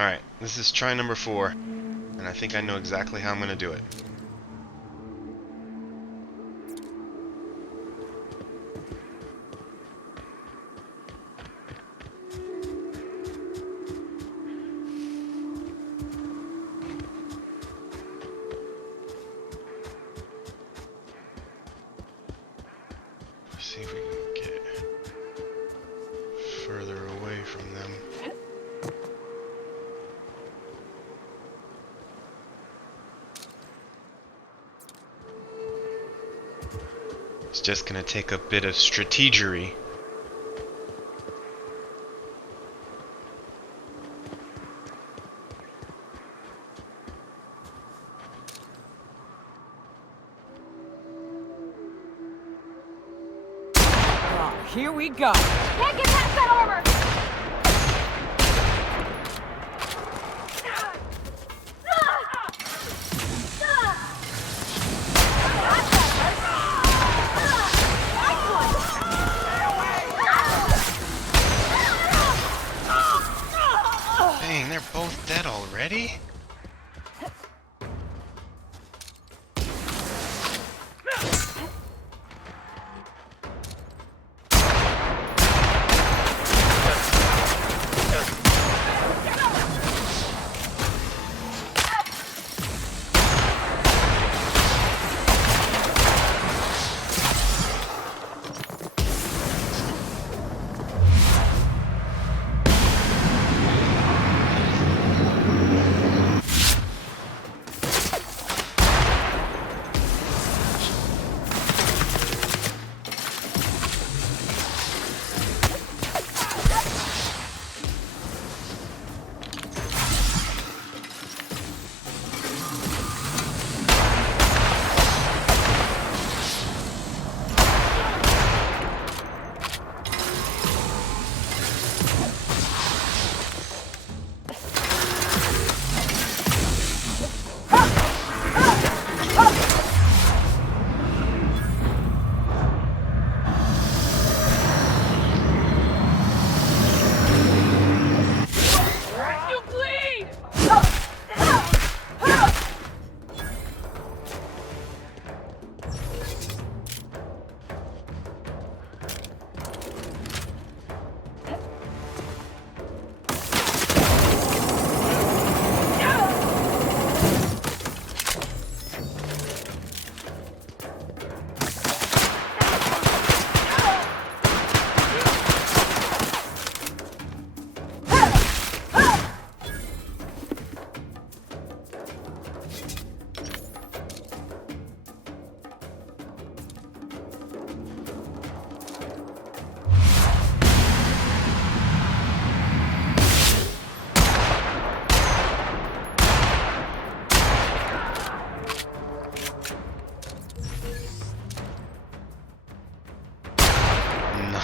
Alright, this is try number 4, and I think I know exactly how I'm going to do it. Let's see if we can get further away from them. It's just gonna take a bit of strategery. Oh, here we go. Can't get past that armor! Dang, they're both dead already?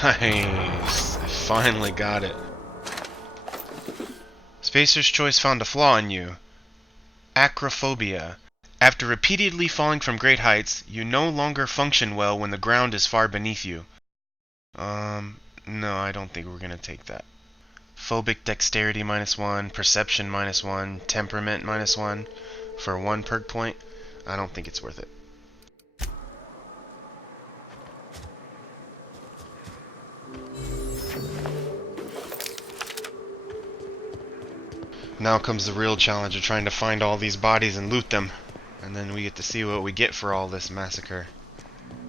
Nice! I finally got it. Spacer's Choice found a flaw in you. Acrophobia. After repeatedly falling from great heights, you no longer function well when the ground is far beneath you. No, I don't think we're gonna take that. Phobic dexterity -1, perception -1, temperament -1 for 1 perk point. I don't think it's worth it. Now comes the real challenge of trying to find all these bodies and loot them. And then we get to see what we get for all this massacre.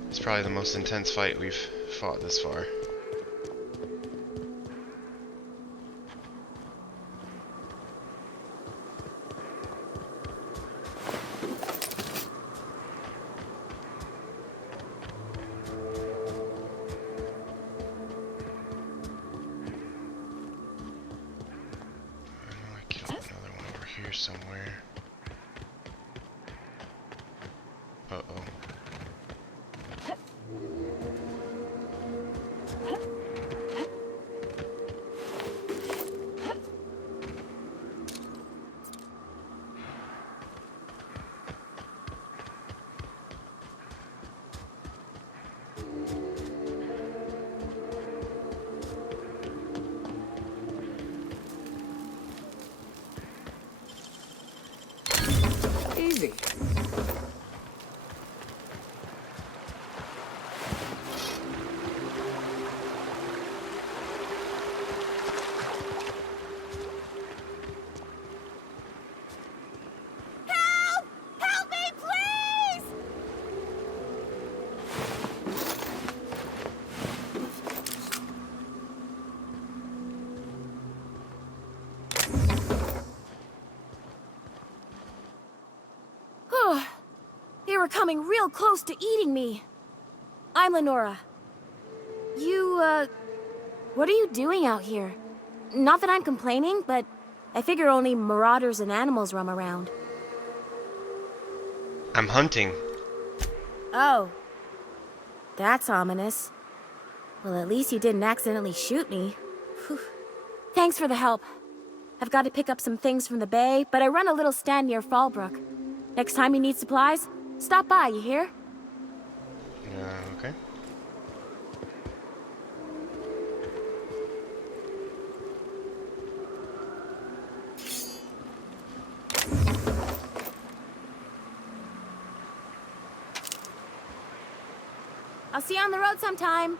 It's probably the most intense fight we've fought this far. Here somewhere. Uh-oh. were coming real close to eating me. I'm Lenora. What are you doing out here? Not that I'm complaining, but I figure only marauders and animals roam around. I'm hunting. Oh. That's ominous. Well, at least you didn't accidentally shoot me. Whew. Thanks for the help. I've got to pick up some things from the bay, but I run a little stand near Fallbrook. Next time you need supplies, stop by, you hear? Okay. I'll see you on the road sometime.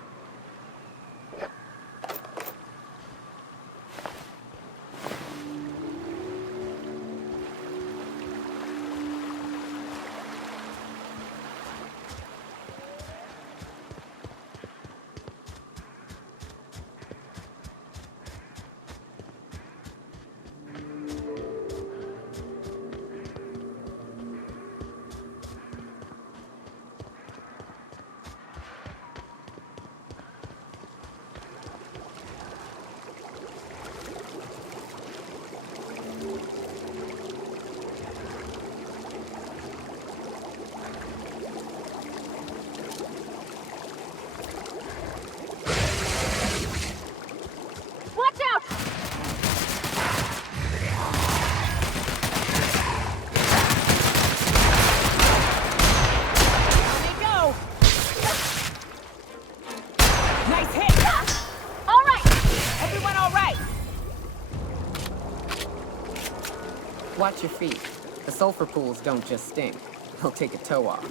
Watch out! There they go! Nice hit! All right! Everyone all right? Watch your feet. The sulfur pools don't just stink. They'll take a toe off.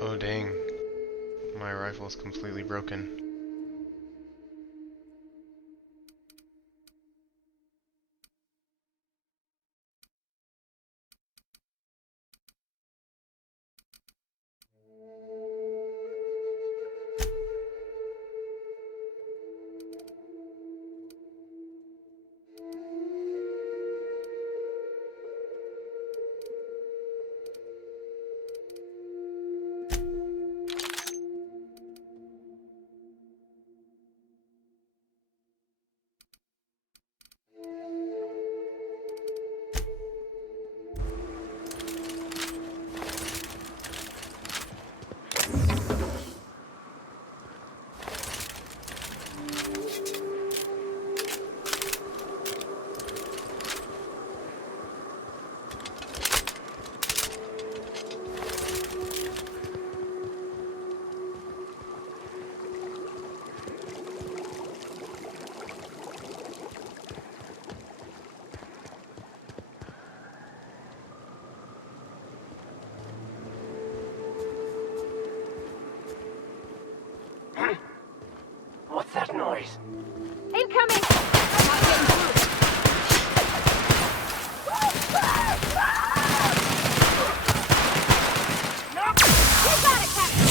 Oh dang. My rifle's completely broken. What's that noise? Incoming! You got it, Captain!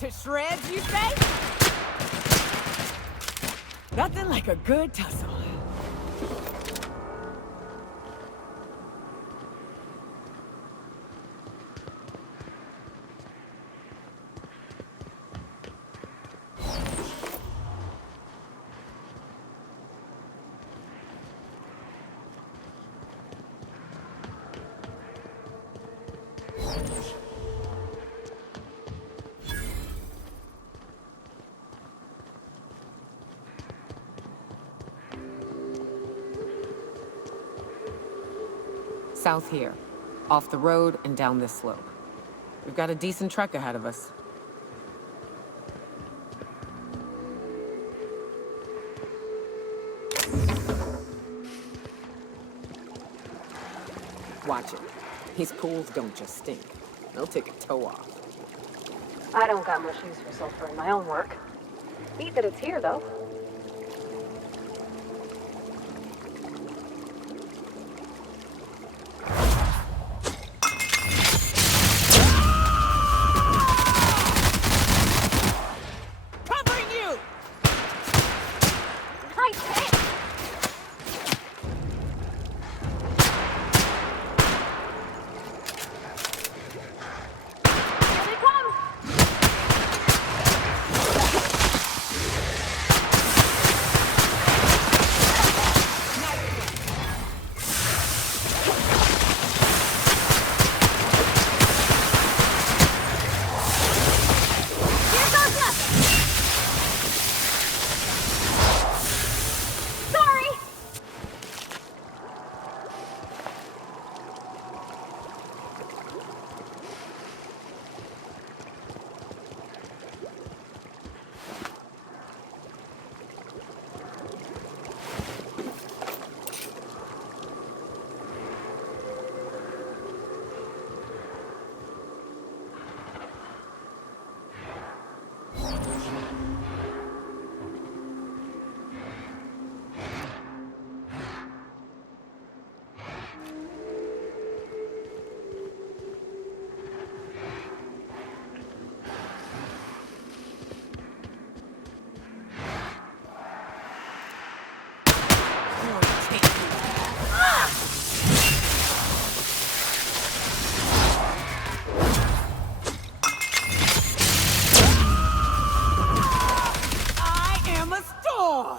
To shreds, you say? Nothing like a good tussle. South here. Off the road and down this slope. We've got a decent trek ahead of us. Watch it. These pools don't just stink. They'll take a toe off. I don't got much use for sulfur in my own work. Neat that it's here, though. Covering you! Nice hit! Here they come! Here goes nothing! Sorry! I am a storm!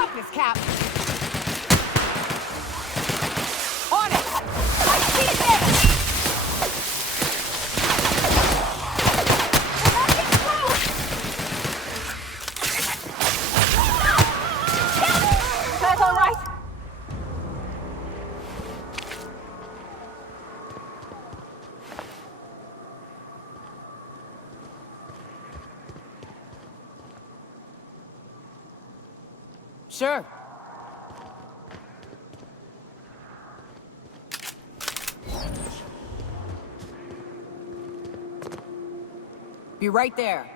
Weakness, Cap. On it! I see it there! You guys all right? Sure. Be right there.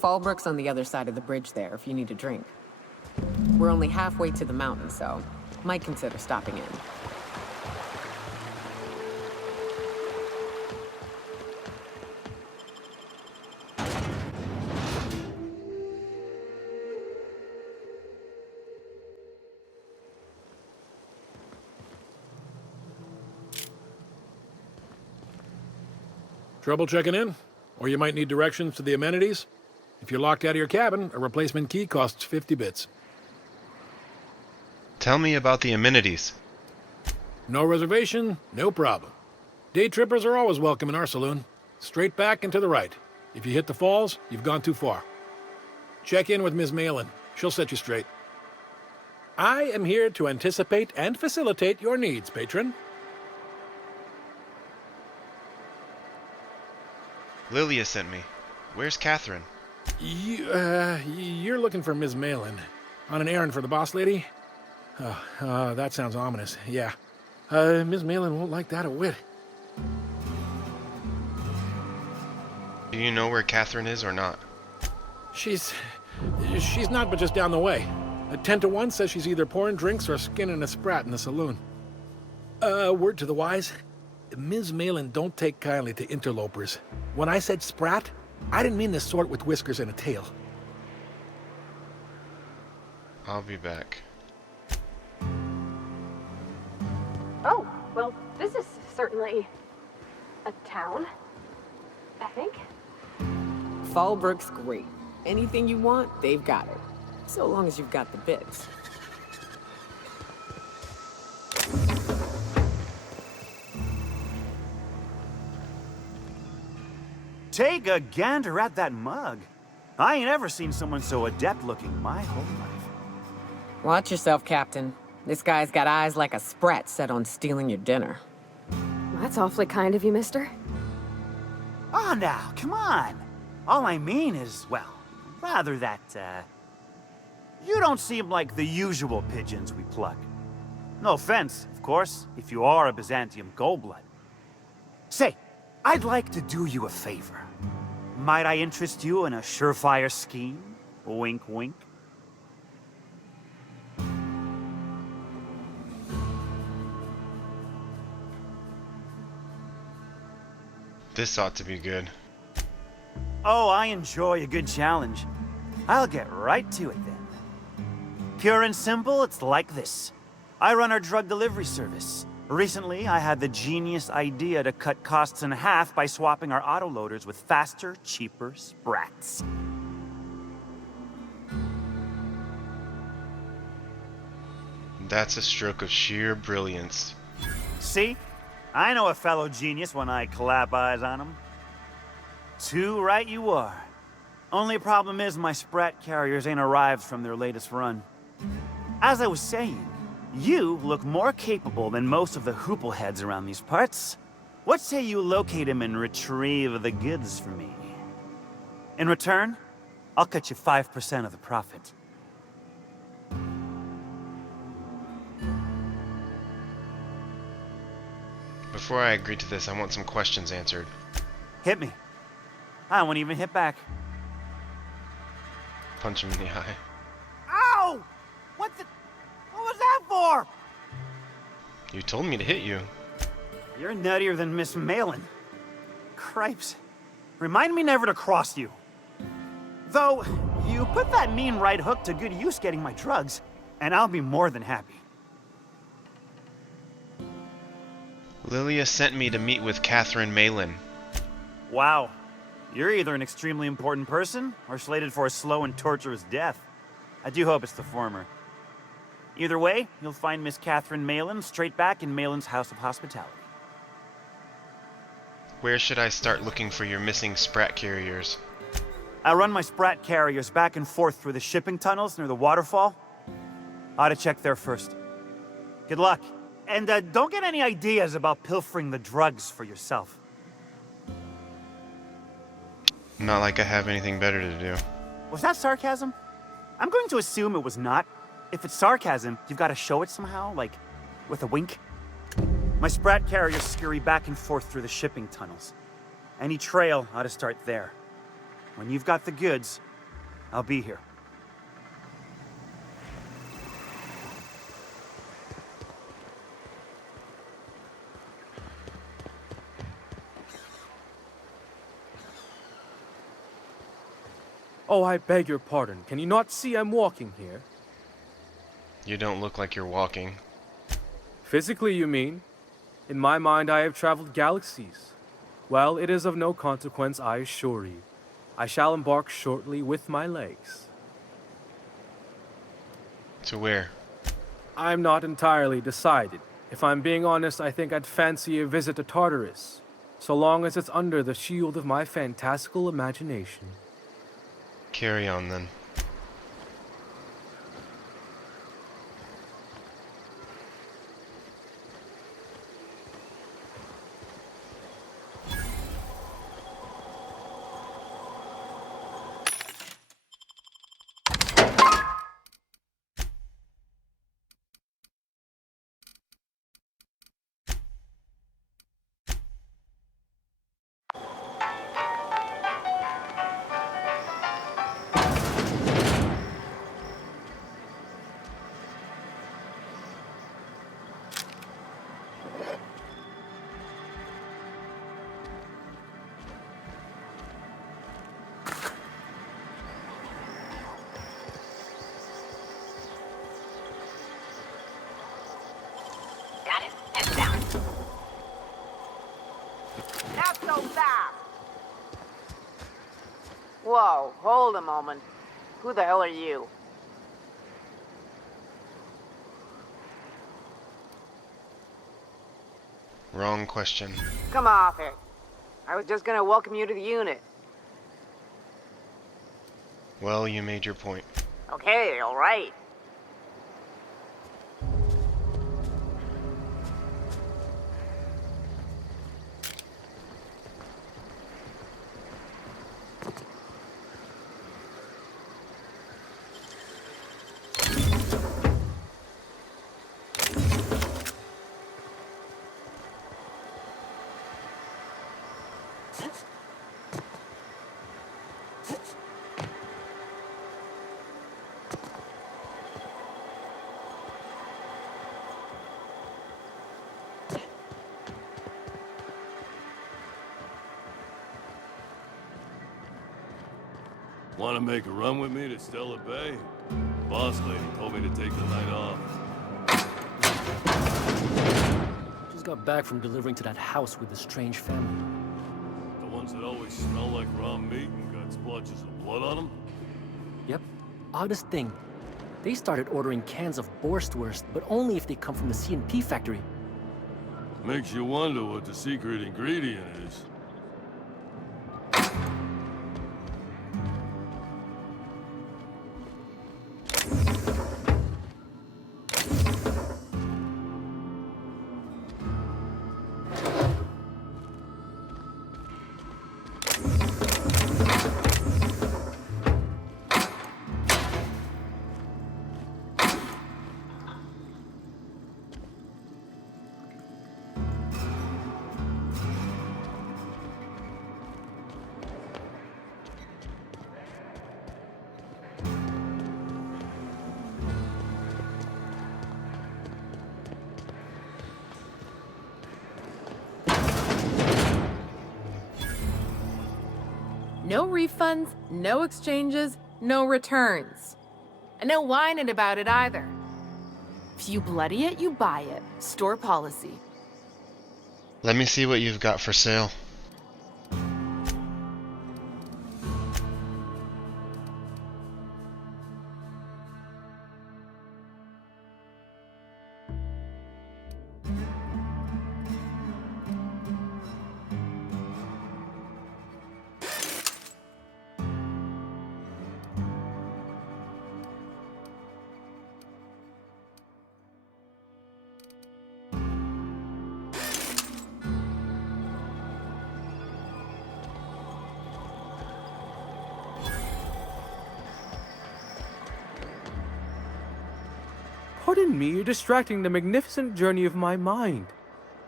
Fallbrook's on the other side of the bridge there if you need a drink. We're only halfway to the mountain, so might consider stopping in. Trouble checking in? Or you might need directions to the amenities? If you're locked out of your cabin, a replacement key costs 50 bits. Tell me about the amenities. No reservation, no problem. Day trippers are always welcome in our saloon. Straight back and to the right. If you hit the falls, you've gone too far. Check in with Ms. Malin. She'll set you straight. I am here to anticipate and facilitate your needs, patron. Lilia sent me. Where's Catherine? You're looking for Ms. Malin. On an errand for the boss lady? That sounds ominous. Yeah. Ms. Malin won't like that a whit. Do you know where Catherine is or not? She's not but just down the way. A 10 to 1 says she's either pouring drinks or skinning a sprat in the saloon. Word to the wise, Ms. Malin don't take kindly to interlopers. When I said sprat, I didn't mean the sort with whiskers and a tail. I'll be back. Oh, well, this is certainly a town, I think. Fallbrook's great. Anything you want, they've got it. So long as you've got the bits. Take a gander at that mug. I ain't ever seen someone so adept looking my whole life. Watch yourself, Captain. This guy's got eyes like a sprat set on stealing your dinner. That's awfully kind of you, mister. Oh, now, come on. All I mean is, well, rather that, you don't seem like the usual pigeons we pluck. No offense, of course, if you are a Byzantium goldblood. Say, I'd like to do you a favor. Might I interest you in a surefire scheme? Wink, wink. This ought to be good. Oh, I enjoy a good challenge. I'll get right to it then. Pure and simple, it's like this. I run our drug delivery service. Recently, I had the genius idea to cut costs in half by swapping our autoloaders with faster, cheaper sprats. That's a stroke of sheer brilliance. See? I know a fellow genius when I clap eyes on him. Too right you are. Only problem is my sprat carriers ain't arrived from their latest run. As I was saying, you look more capable than most of the hoople heads around these parts. What say you locate him and retrieve the goods for me? In return, I'll cut you 5% of the profit. Before I agree to this, I want some questions answered. Hit me. I won't even hit back. Punch him in the eye. Ow! What was that for? You told me to hit you. You're nuttier than Miss Malin. Cripes. Remind me never to cross you. Though, you put that mean right hook to good use getting my drugs, and I'll be more than happy. Lilia sent me to meet with Catherine Malin. Wow. You're either an extremely important person, or slated for a slow and torturous death. I do hope it's the former. Either way, you'll find Miss Catherine Malin straight back in Malin's House of Hospitality. Where should I start looking for your missing sprat carriers? I run my sprat carriers back and forth through the shipping tunnels near the waterfall. Ought to check there first. Good luck. And don't get any ideas about pilfering the drugs for yourself. Not like I have anything better to do. Was that sarcasm? I'm going to assume it was not. If it's sarcasm, you've got to show it somehow, like with a wink. My sprat carriers scurry back and forth through the shipping tunnels. Any trail ought to start there. When you've got the goods, I'll be here. Oh, I beg your pardon. Can you not see I'm walking here? You don't look like you're walking. Physically, you mean? In my mind, I have traveled galaxies. Well, it is of no consequence, I assure you. I shall embark shortly with my legs. To where? I'm not entirely decided. If I'm being honest, I think I'd fancy a visit to Tartarus, so long as it's under the shield of my fantastical imagination. Carry on then. Got it. Head down. Not so fast. Whoa, hold a moment. Who the hell are you? Wrong question. Come off it. I was just gonna welcome you to the unit. Well, you made your point. Okay, alright. Want to make a run with me to Stella Bay? Boss lady told me to take the night off. Just got back from delivering to that house with the strange family. The ones that always smell like raw meat and got splotches of blood on them? Yep. Oddest thing. They started ordering cans of Borstwurst, but only if they come from the C&P factory. Makes you wonder what the secret ingredient is. No refunds, no exchanges, no returns. And no whining about it either. If you bloody it, you buy it. Store policy. Let me see what you've got for sale. Pardon me, you're distracting the magnificent journey of my mind.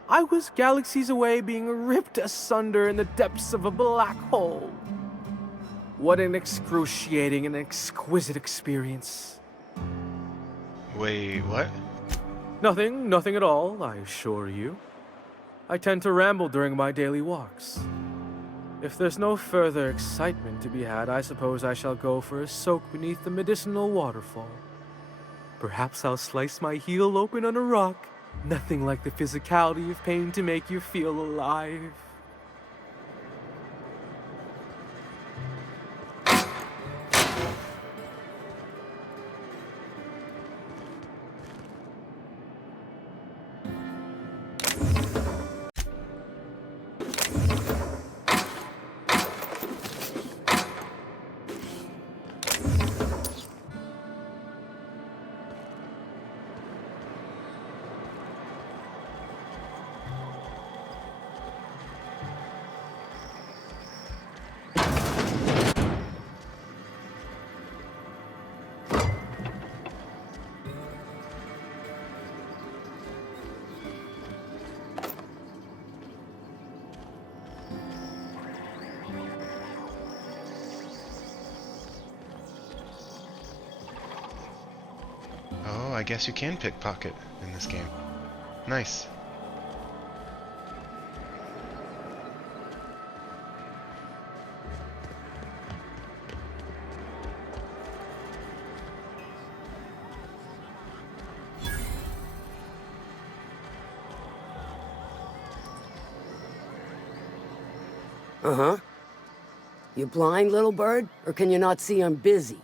I was galaxies away being ripped asunder in the depths of a black hole. What an excruciating and exquisite experience. Wait, what? Nothing at all, I assure you. I tend to ramble during my daily walks. If there's no further excitement to be had, I suppose I shall go for a soak beneath the medicinal waterfall. Perhaps I'll slice my heel open on a rock. Nothing like the physicality of pain to make you feel alive. Oh, I guess you can pickpocket in this game. Nice. Uh-huh. You blind, little bird? Or can you not see I'm busy?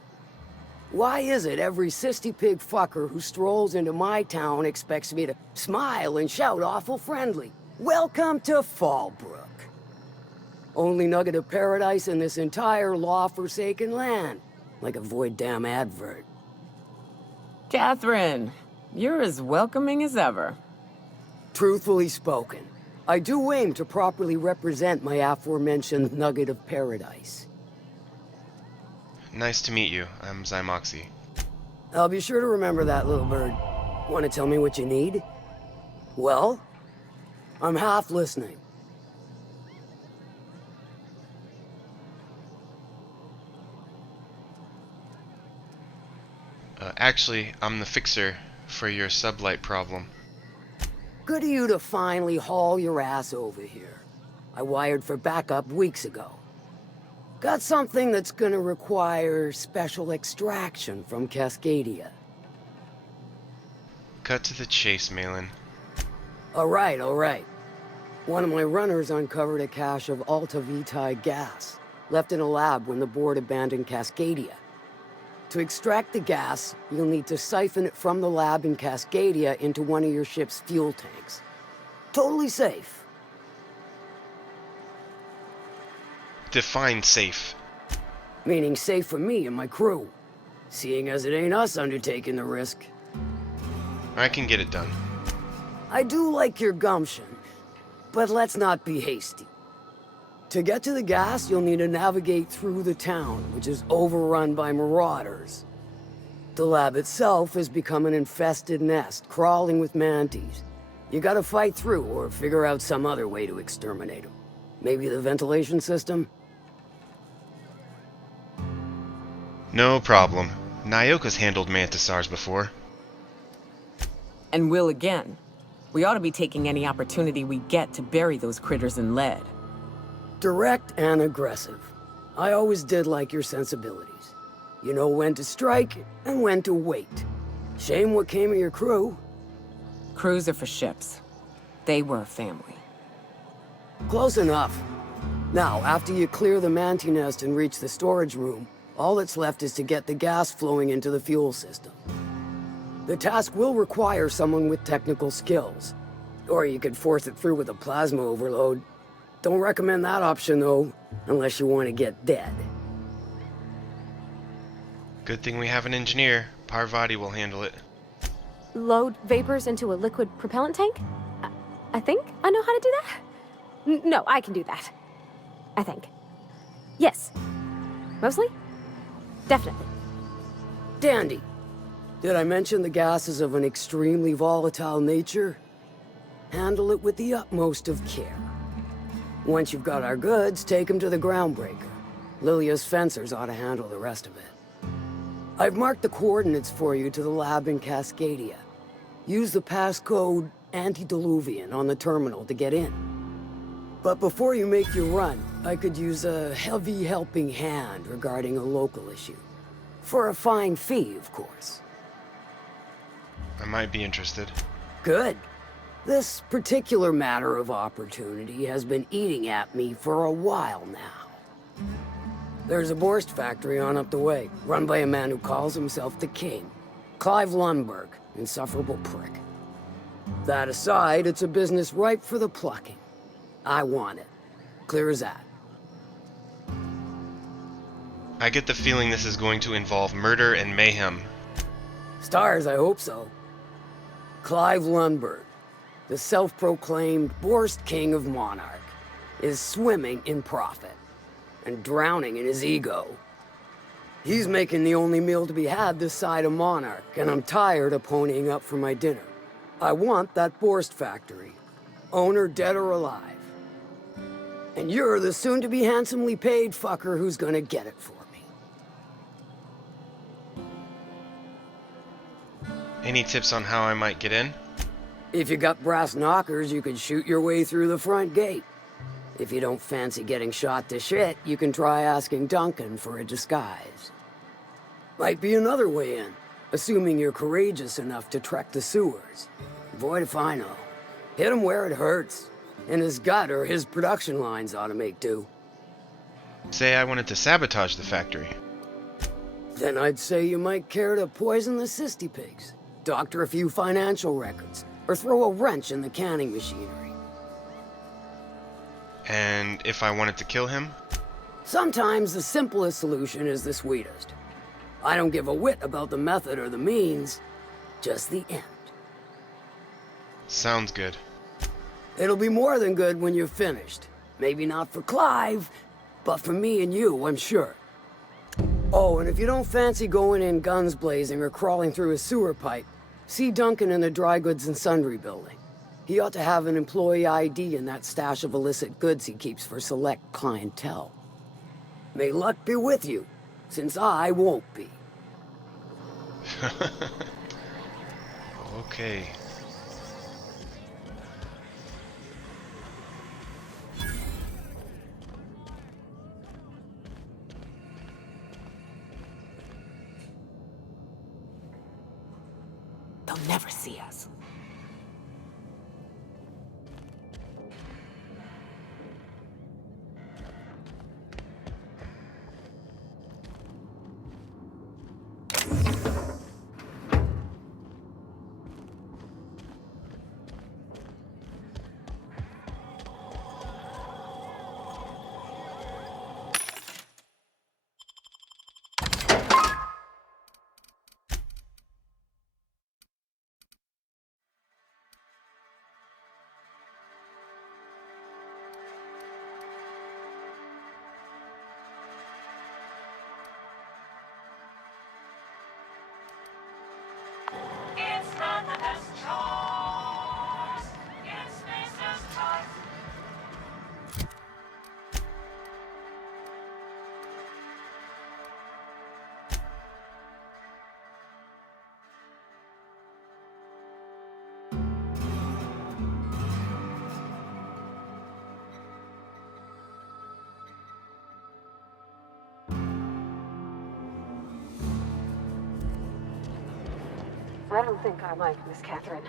Why is it every sissy pig fucker who strolls into my town expects me to smile and shout awful friendly? Welcome to Fallbrook. Only nugget of paradise in this entire law-forsaken land. Like a void damn advert. Catherine, you're as welcoming as ever. Truthfully spoken, I do aim to properly represent my aforementioned nugget of paradise. Nice to meet you. I'm Zymoxy. I'll be sure to remember that, little bird. Want to tell me what you need? Well, I'm half listening. Actually, I'm the fixer for your sublight problem. Good of you to finally haul your ass over here. I wired for backup weeks ago. Got something that's gonna require special extraction from Cascadia. Cut to the chase, Malin. Alright. One of my runners uncovered a cache of Alta Vitae gas, left in a lab when the board abandoned Cascadia. To extract the gas, you'll need to siphon it from the lab in Cascadia into one of your ship's fuel tanks. Totally safe. Define safe. Meaning safe for me and my crew. Seeing as it ain't us undertaking the risk. I can get it done. I do like your gumption, but let's not be hasty. To get to the gas, you'll need to navigate through the town, which is overrun by marauders. The lab itself has become an infested nest, crawling with mantis. You gotta fight through or figure out some other way to exterminate them. Maybe the ventilation system? No problem. Nyoka's handled mantisars before. And will again. We ought to be taking any opportunity we get to bury those critters in lead. Direct and aggressive. I always did like your sensibilities. You know when to strike and when to wait. Shame what came of your crew. Crews are for ships. They were a family. Close enough. Now, after you clear the manti nest and reach the storage room, all that's left is to get the gas flowing into the fuel system. The task will require someone with technical skills. Or you could force it through with a plasma overload. Don't recommend that option, though, unless you want to get dead. Good thing we have an engineer. Parvati will handle it. Load vapors into a liquid propellant tank? I think I know how to do that. No, I can do that. I think. Yes. Mostly? Definitely. Dandy. Did I mention the gas is of an extremely volatile nature? Handle it with the utmost of care. Once you've got our goods, take them to the groundbreaker. Lilia's fencers ought to handle the rest of it. I've marked the coordinates for you to the lab in Cascadia. Use the passcode Antediluvian on the terminal to get in. But before you make your run, I could use a heavy helping hand regarding a local issue. For a fine fee, of course. I might be interested. Good. This particular matter of opportunity has been eating at me for a while now. There's a Borst factory on up the way, run by a man who calls himself the King. Clive Lundberg, insufferable prick. That aside, it's a business ripe for the plucking. I want it. Clear as that. I get the feeling this is going to involve murder and mayhem. Stars, I hope so. Clive Lundberg, the self-proclaimed Borst King of Monarch, is swimming in profit and drowning in his ego. He's making the only meal to be had this side of Monarch, and I'm tired of ponying up for my dinner. I want that Borst factory, owner dead or alive. And you're the soon-to-be handsomely paid fucker who's gonna get it for me. Any tips on how I might get in? If you got brass knockers, you could shoot your way through the front gate. If you don't fancy getting shot to shit, you can try asking Duncan for a disguise. Might be another way in, assuming you're courageous enough to trek the sewers. Boy, if I know. Hit him where it hurts. And his gut or his production lines ought to make do. Say I wanted to sabotage the factory. Then I'd say you might care to poison the cysty pigs, doctor a few financial records, or throw a wrench in the canning machinery. And if I wanted to kill him? Sometimes the simplest solution is the sweetest. I don't give a whit about the method or the means, just the end. Sounds good. It'll be more than good when you're finished. Maybe not for Clive, but for me and you, I'm sure. Oh, and if you don't fancy going in guns blazing or crawling through a sewer pipe, see Duncan in the dry goods and sundry building. He ought to have an employee ID in that stash of illicit goods he keeps for select clientele. May luck be with you, since I won't be. Okay. They'll never see us. I don't think I like Miss Catherine.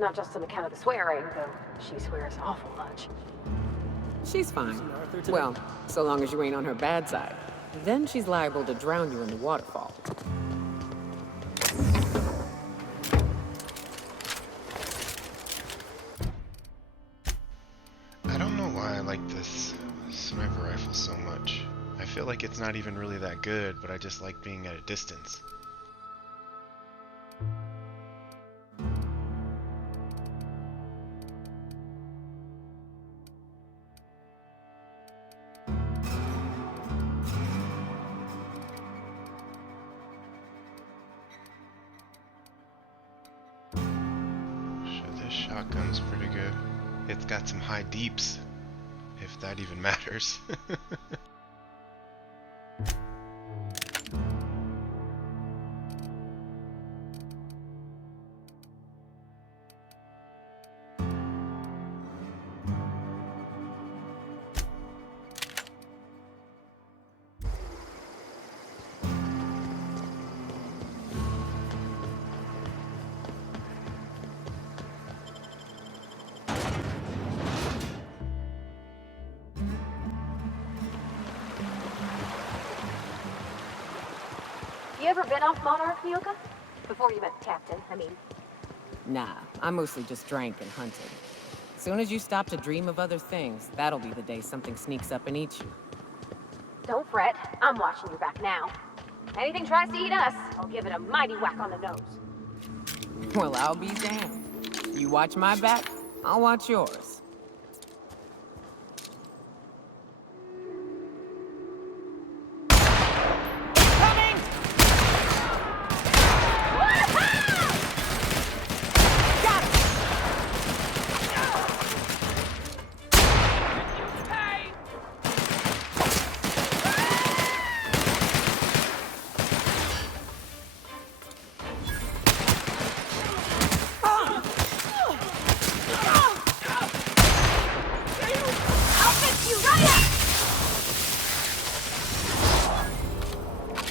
Not just on account of the swearing, though she swears awful much. She's fine. Well, so long as you ain't on her bad side. Then she's liable to drown you in the waterfall. I don't know why I like this sniper rifle so much. I feel like it's not even really that good, but I just like being at a distance. This shotgun's pretty good. It's got some high deeps, if that even matters. ever been off Monarch, Mioka? Before you met Captain, I mean. Nah, I mostly just drank and hunted. Soon as you stop to dream of other things, that'll be the day something sneaks up and eats you. Don't fret, I'm watching your back now. Anything tries to eat us, I'll give it a mighty whack on the nose. Well, I'll be damned. You watch my back, I'll watch yours.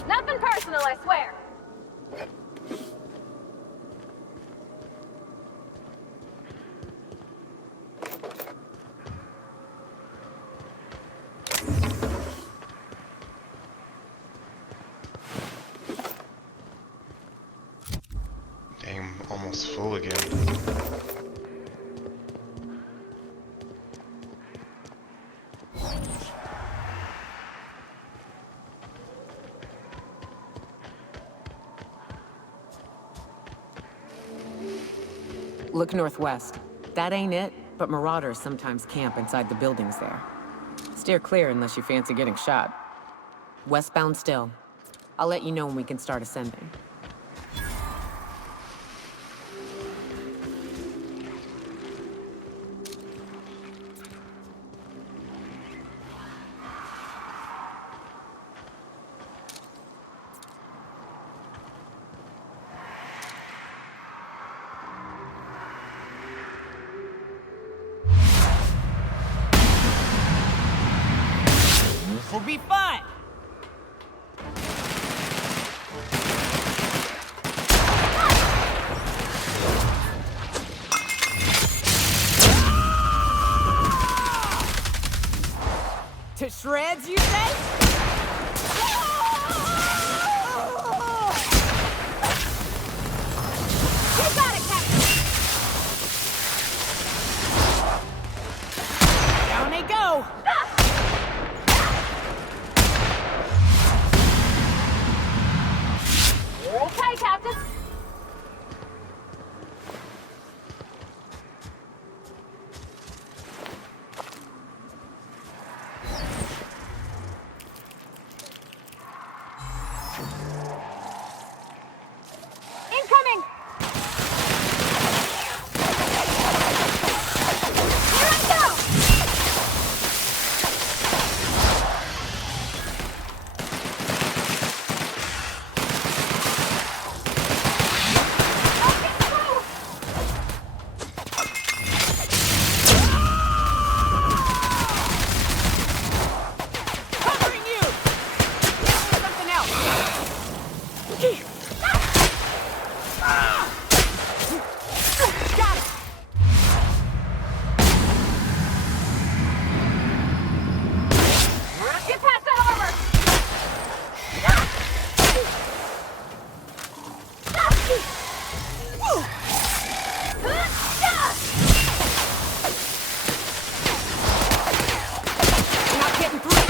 Nothing personal, I swear. Dang, I'm almost full again. Look northwest. That ain't it, but marauders sometimes camp inside the buildings there. Steer clear unless you fancy getting shot. Westbound still. I'll let you know when we can start ascending. Will be fun! To shreds, you say? You got it, Captain! Down they go! You're okay, Captain. Incoming! Here I go! Covering you! Something else! Got it! Get past that armor! Not getting through.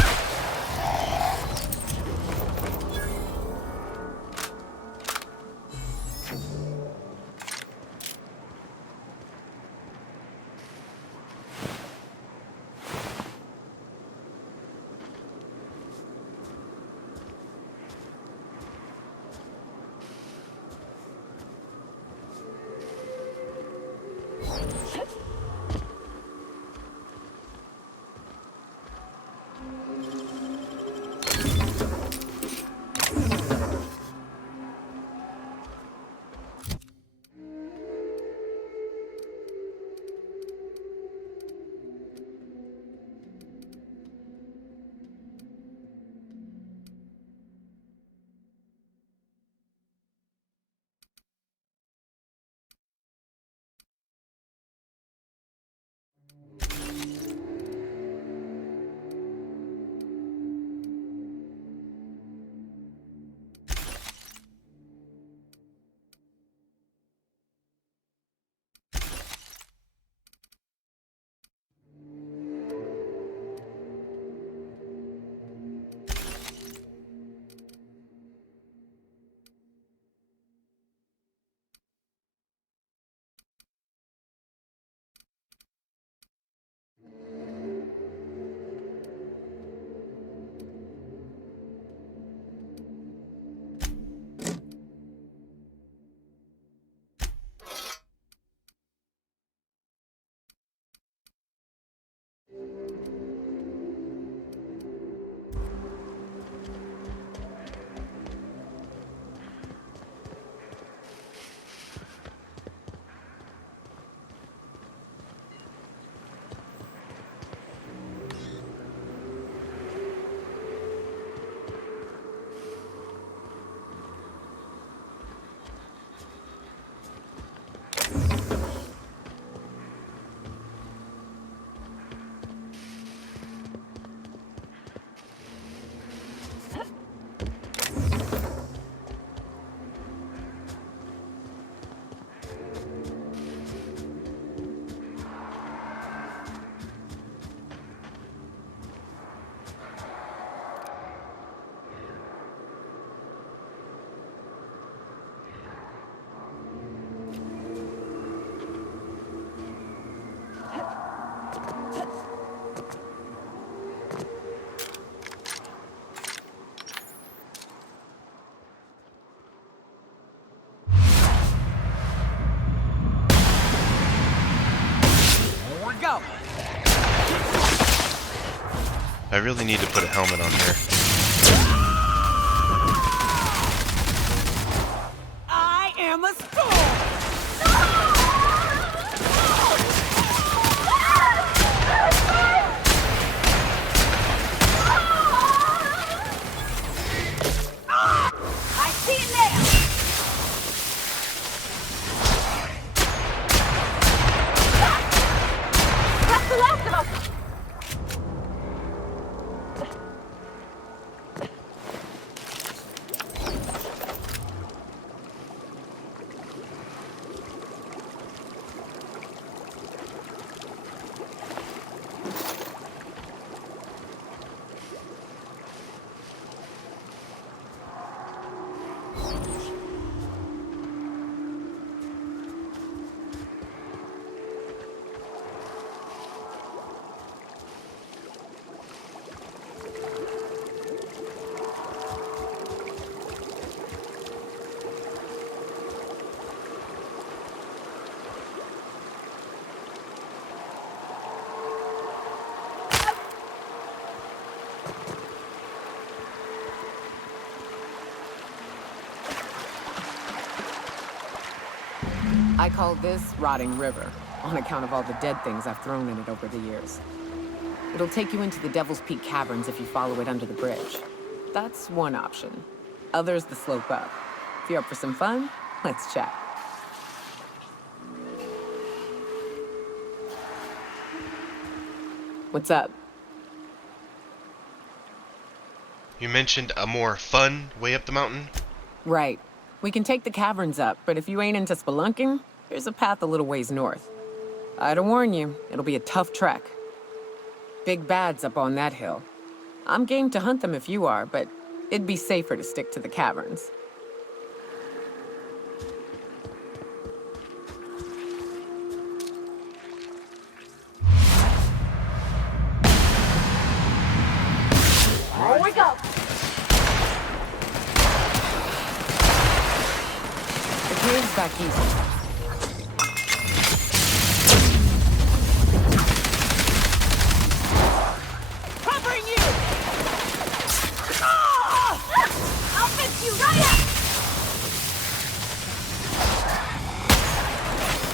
go! I really need to put a helmet on her. I am a storm! I see it now! That's the last of us! I call this Rotting River, on account of all the dead things I've thrown in it over the years. It'll take you into the Devil's Peak Caverns if you follow it under the bridge. That's one option. Other's the slope up. If you're up for some fun, let's chat. What's up? You mentioned a more fun way up the mountain? Right. We can take the caverns up, but if you ain't into spelunking, there's a path a little ways north. I'd warn you, it'll be a tough trek. Big bad's up on that hill. I'm game to hunt them if you are, but it'd be safer to stick to the caverns. Here we go! The cave's back east. Covering you! I'll fix you right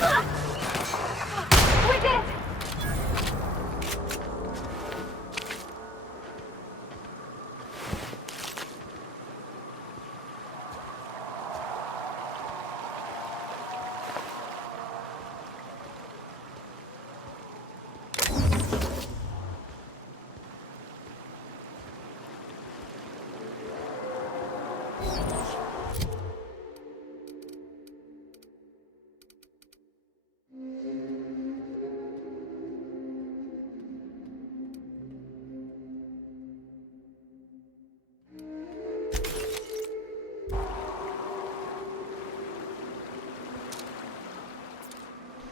up! We did it!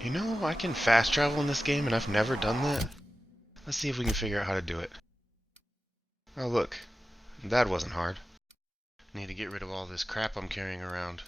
You know, I can fast travel in this game and I've never done that. Let's see if we can figure out how to do it. Oh look, that wasn't hard. Need to get rid of all this crap I'm carrying around.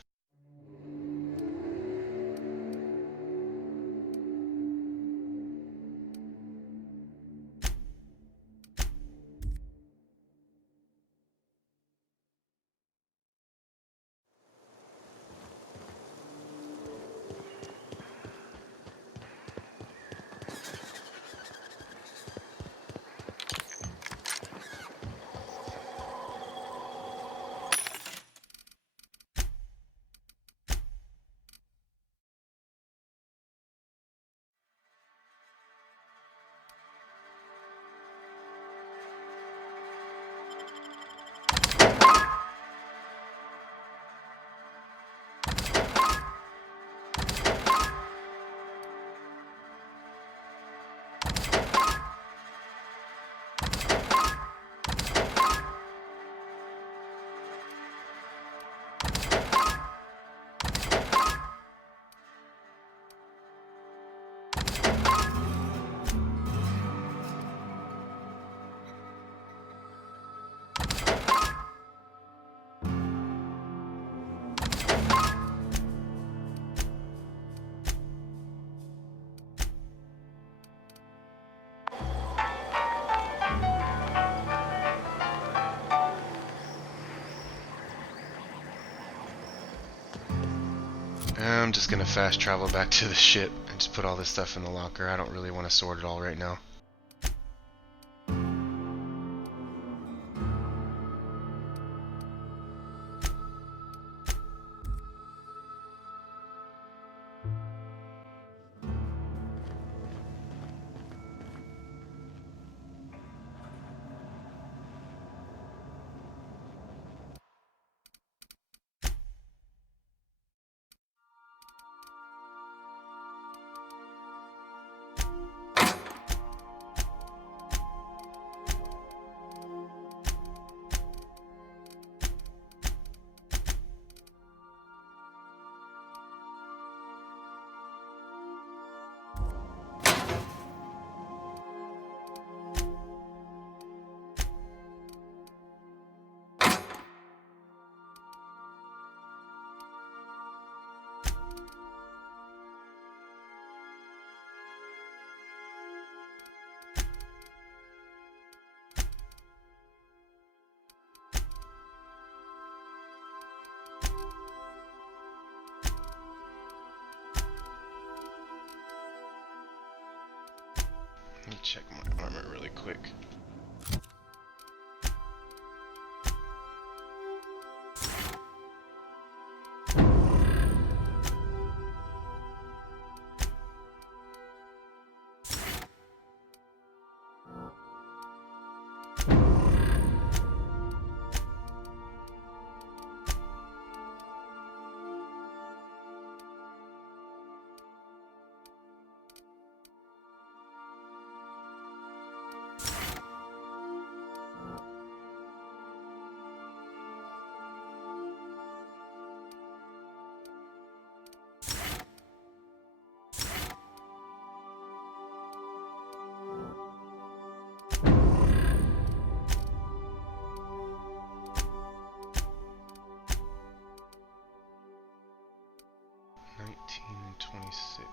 I'm just gonna fast travel back to the ship and just put all this stuff in the locker. I don't really want to sort it all right now. Let me check my armor really quick. And 26.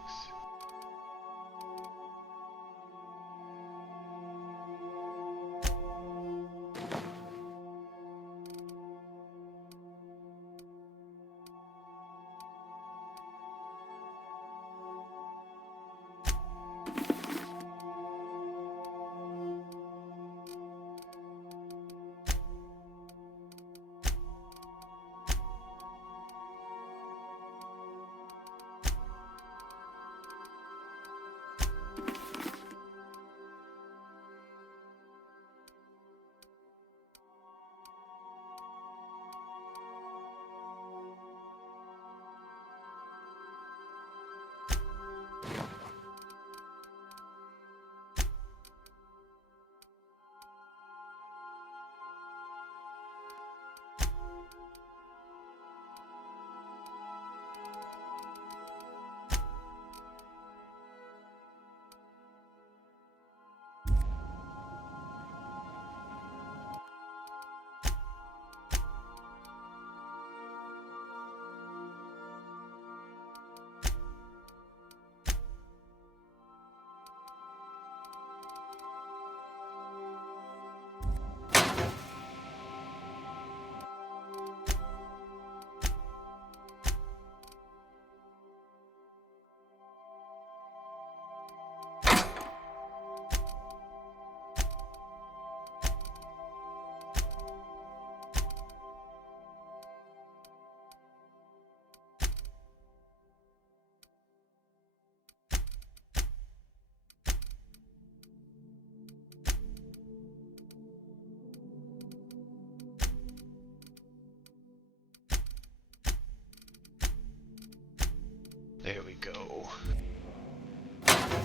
There we go.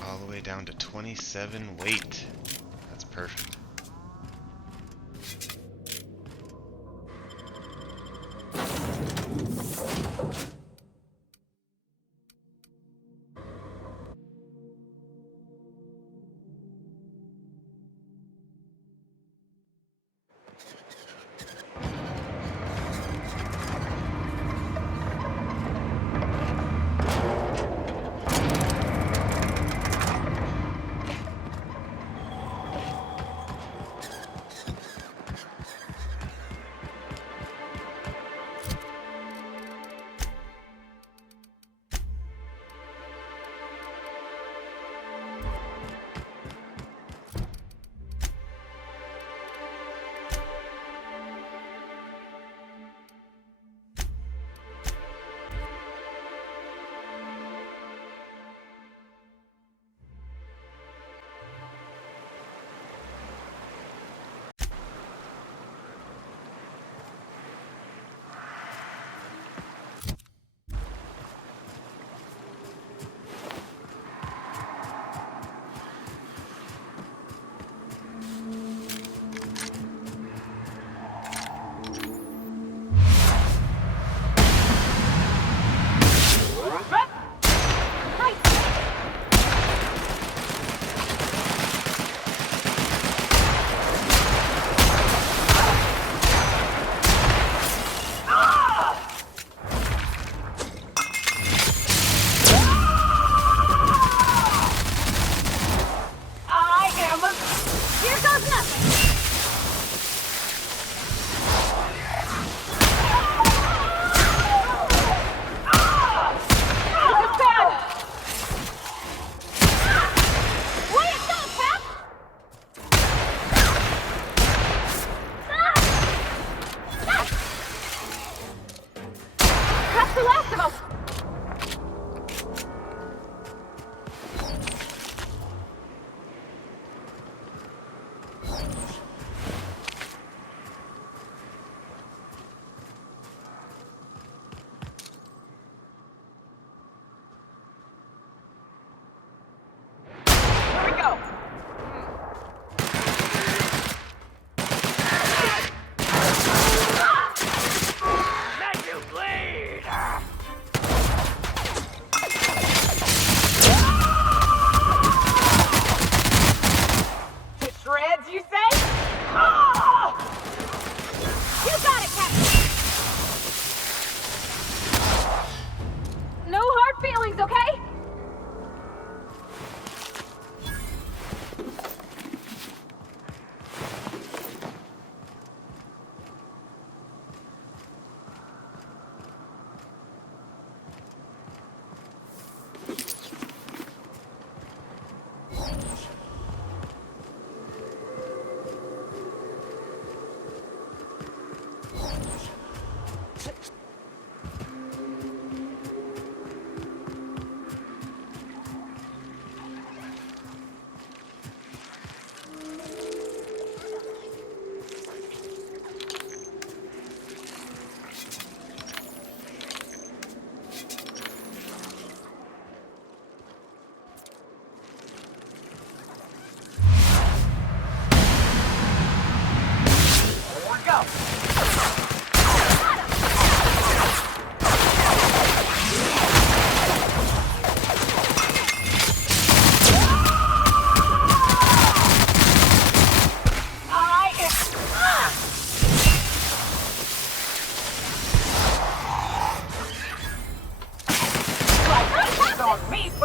All the way down to 27 weight. That's perfect.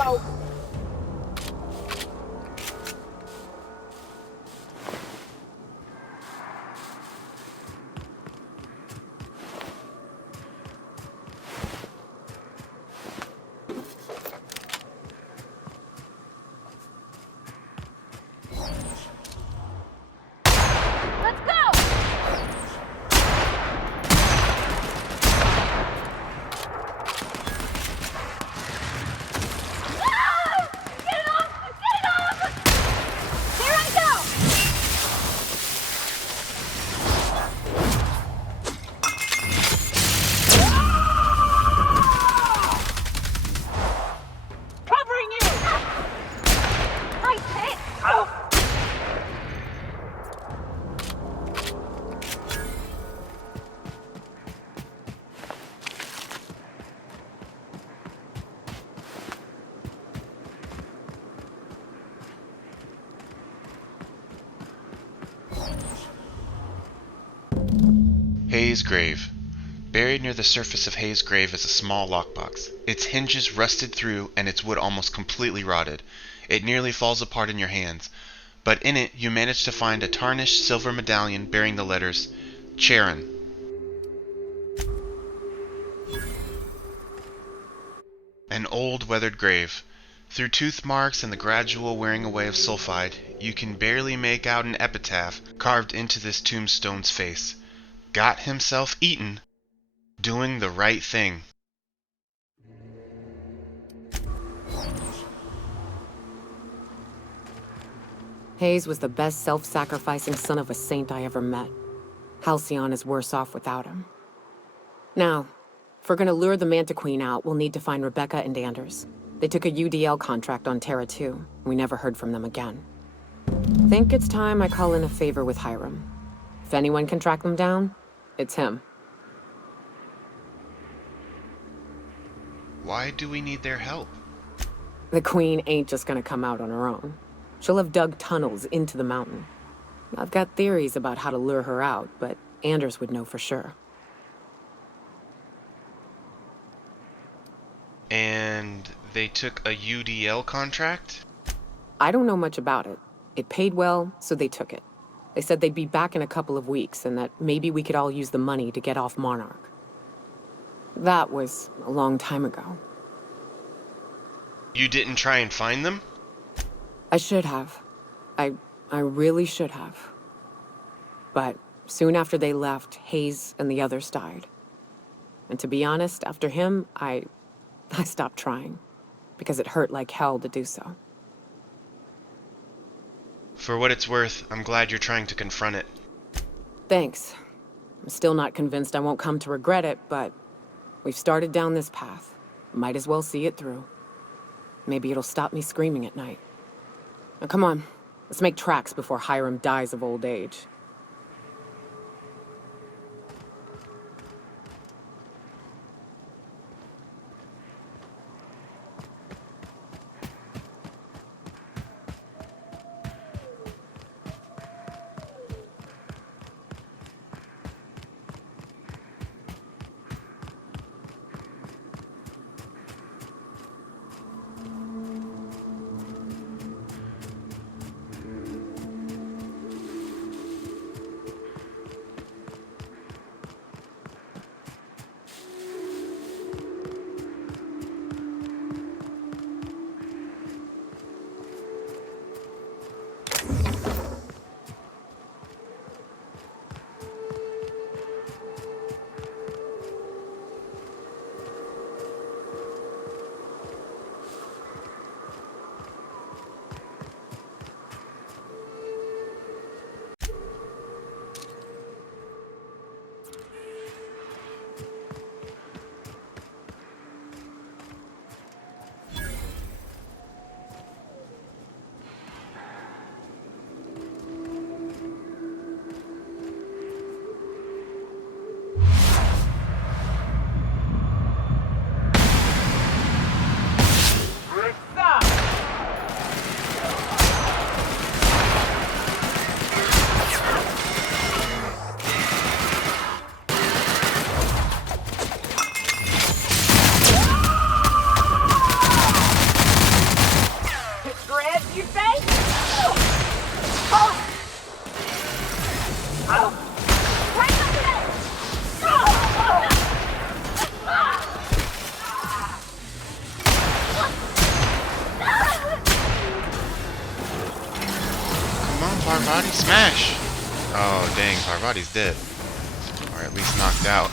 boat. Let's go! Get it off! Get it off! Here I go! Covering you! I hit! Hayes' grave. Buried near the surface of Hayes' grave is a small lockbox. Its hinges rusted through and its wood almost completely rotted. It nearly falls apart in your hands. But in it, you manage to find a tarnished silver medallion bearing the letters Charon. An old, weathered grave. Through tooth marks and the gradual wearing away of sulfide, you can barely make out an epitaph carved into this tombstone's face. Got himself eaten. Doing the right thing. Hayes was the best self-sacrificing son of a saint I ever met. Halcyon is worse off without him. Now, if we're gonna lure the Manta Queen out, we'll need to find Rebecca and Anders. They took a UDL contract on Terra 2. We never heard from them again. Think it's time I call in a favor with Hiram. If anyone can track them down, it's him. Why do we need their help? The Queen ain't just gonna come out on her own. She'll have dug tunnels into the mountain. I've got theories about how to lure her out, but Anders would know for sure. And they took a UDL contract? I don't know much about it. It paid well, so they took it. They said they'd be back in a couple of weeks, and that maybe we could all use the money to get off Monarch. That was a long time ago. You didn't try and find them? I should have. I really should have. But soon after they left, Hayes and the others died. And to be honest, after him, I stopped trying. Because it hurt like hell to do so. For what it's worth, I'm glad you're trying to confront it. Thanks. I'm still not convinced I won't come to regret it, but we've started down this path. Might as well see it through. Maybe it'll stop me screaming at night. Now come on, let's make tracks before Hiram dies of old age. Parvati, smash! Oh, dang, Parvati's dead. Or at least knocked out.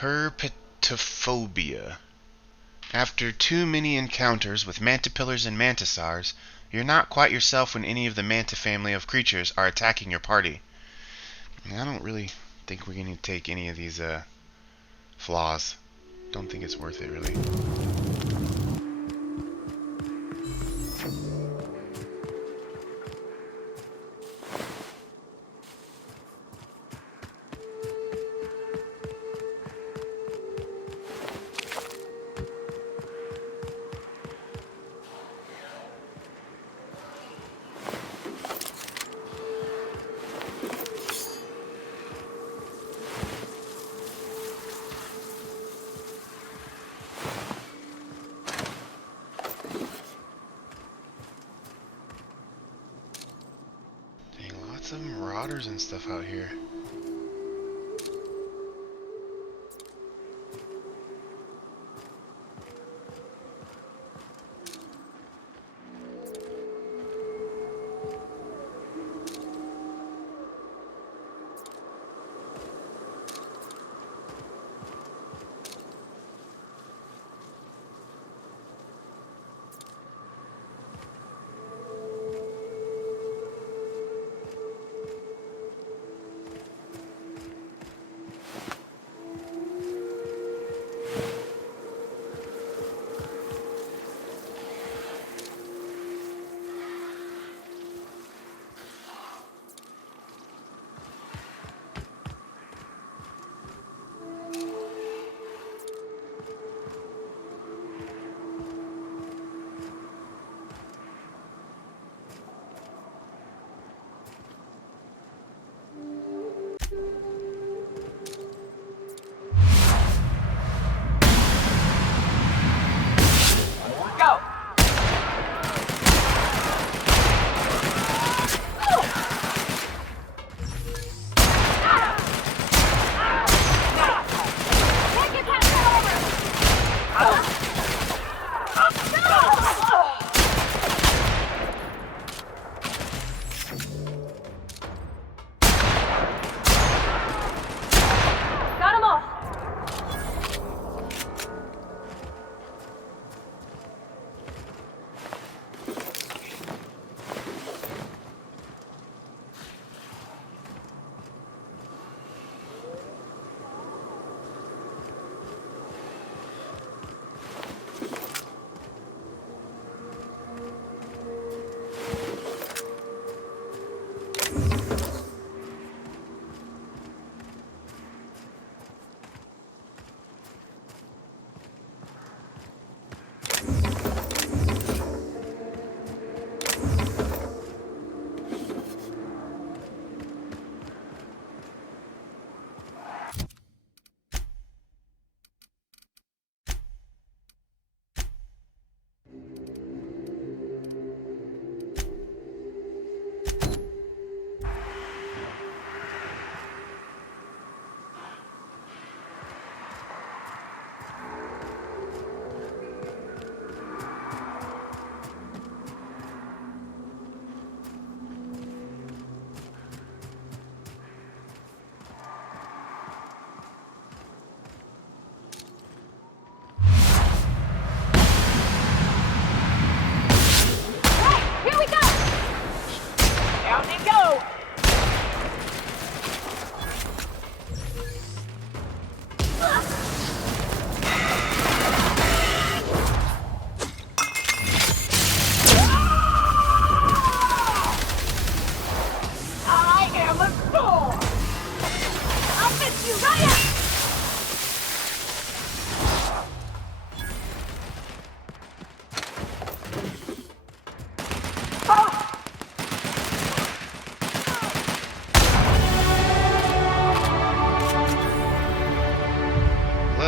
Herpetophobia. After too many encounters with mantipillars and mantisars, you're not quite yourself when any of the manta family of creatures are attacking your party. I don't really think we're going to take any of these flaws. Don't think it's worth it, really. Some marauders and stuff out here.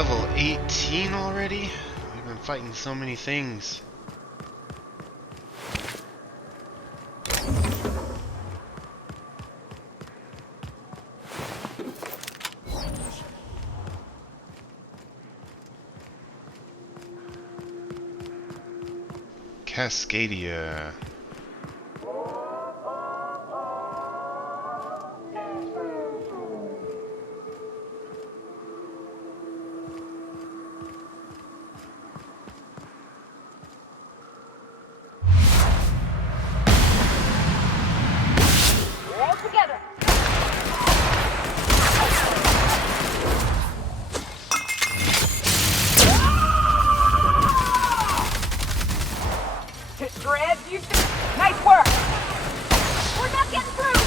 level 18 already? We've been fighting so many things. Cascadia. All together. Dread, you nice work. We're not getting through.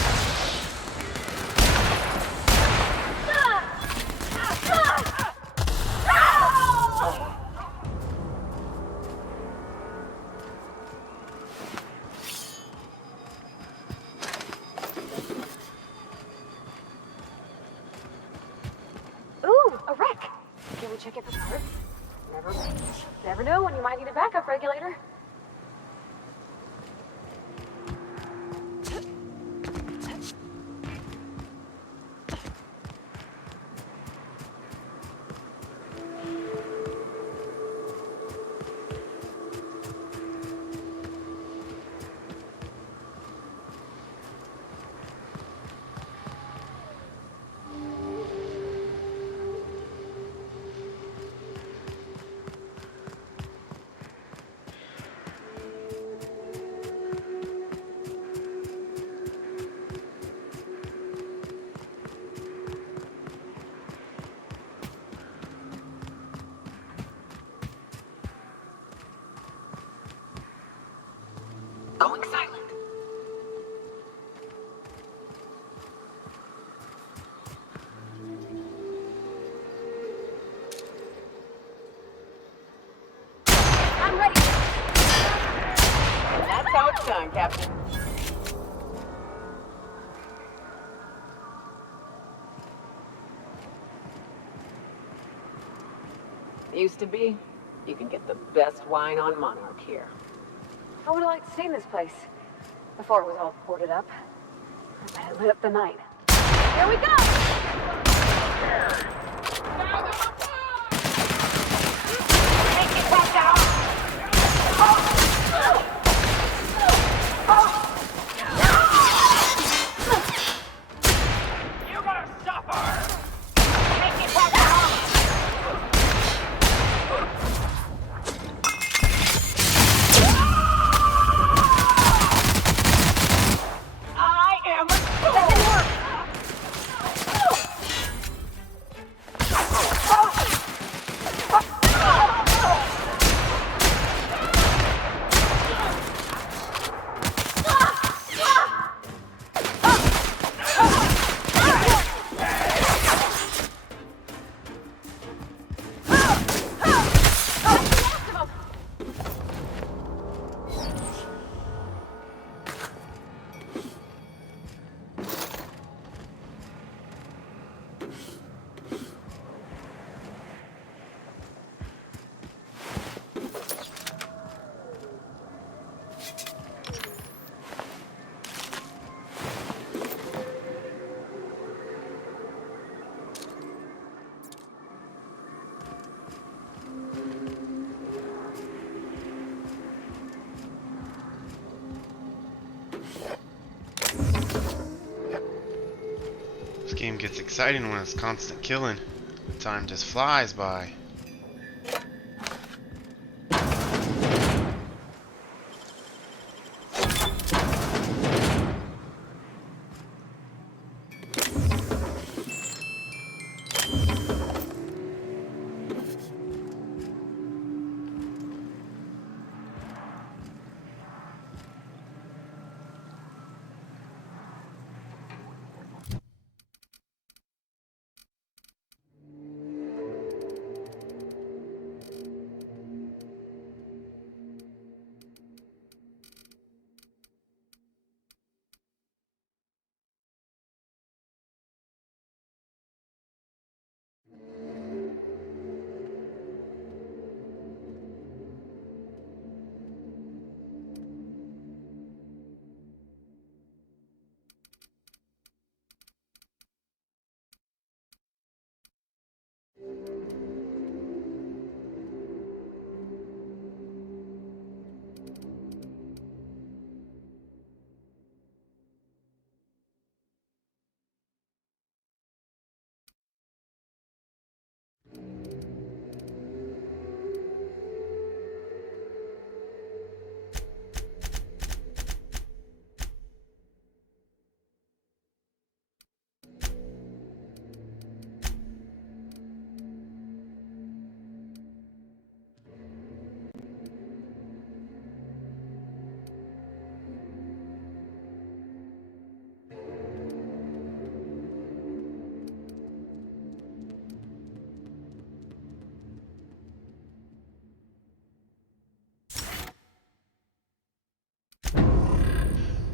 Ooh, a wreck. Can we check it for parts? Never know when you might need a backup regulator. Going silent. I'm ready. That's how it's done, Captain. Used to be, you can get the best wine on Monarch here. I would have liked to see this place before it was all boarded up. I bet it lit up the night. Here we go! Take it back down! You're gonna suffer! Take it back down! I am a This game gets exciting when it's constant killing. Time just flies by.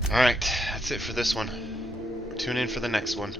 Alright, that's it for this one. Tune in for the next one.